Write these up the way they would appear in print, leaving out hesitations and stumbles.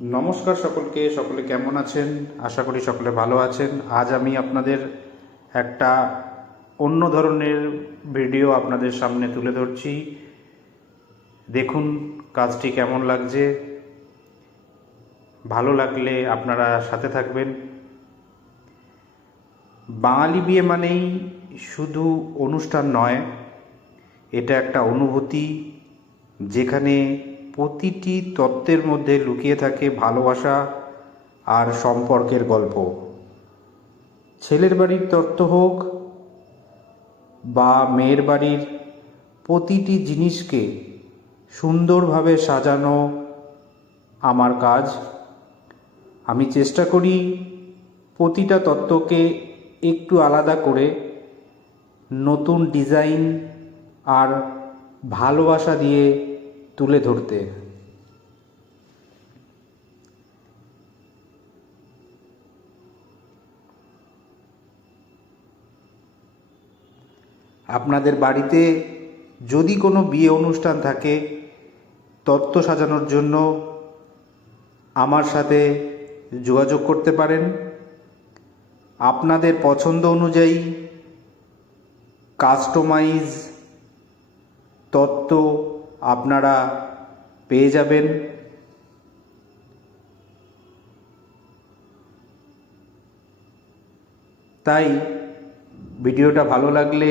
নমস্কার সকলে কেমন আছেন? আশা করি সকলে ভালো আছেন। আজ আমি আপনাদের একটা অন্য ধরনের ভিডিও আপনাদের সামনে তুলে ধরছি। দেখুন কাজটি কেমন লাগছে। ভালো লাগলে আপনারা সাথে থাকবেন। বাঙালি বিয়ে মানেই শুধু অনুষ্ঠান নয়, এটা একটা অনুভূতি যেখানে প্রতিটি তত্ত্বের মধ্যে লুকিয়ে থাকে ভালোবাসা আর সম্পর্কের গল্প। ছেলের বাড়ির তত্ত্ব হোক বা মেয়ের বাড়ির, প্রতিটি জিনিসকে সুন্দরভাবে সাজানো আমার কাজ। আমি চেষ্টা করি প্রতিটা তত্ত্বকে একটু আলাদা করে নতুন ডিজাইন আর ভালোবাসা দিয়ে তুলে ধরতে। আপনাদের বাড়িতে যদি কোনো বিয়ে অনুষ্ঠান থাকে, তত্ত্ব সাজানোর জন্য আমার সাথে যোগাযোগ করতে পারেন। আপনাদের পছন্দ অনুযায়ী কাস্টমাইজ তত্ত্ব আপনারা পেয়ে যাবেন। তাই ভিডিওটা ভালো লাগলে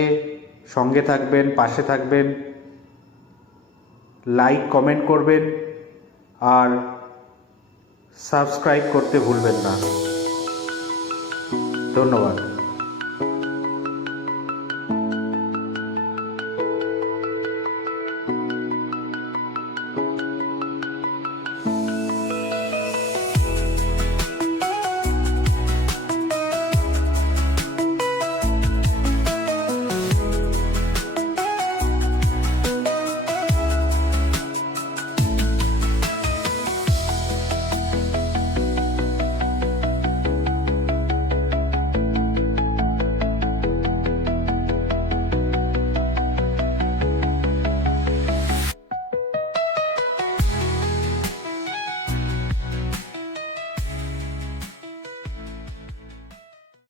সঙ্গে থাকবেন, পাশে থাকবেন, লাইক কমেন্ট করবেন আর সাবস্ক্রাইব করতে ভুলবেন না। ধন্যবাদ।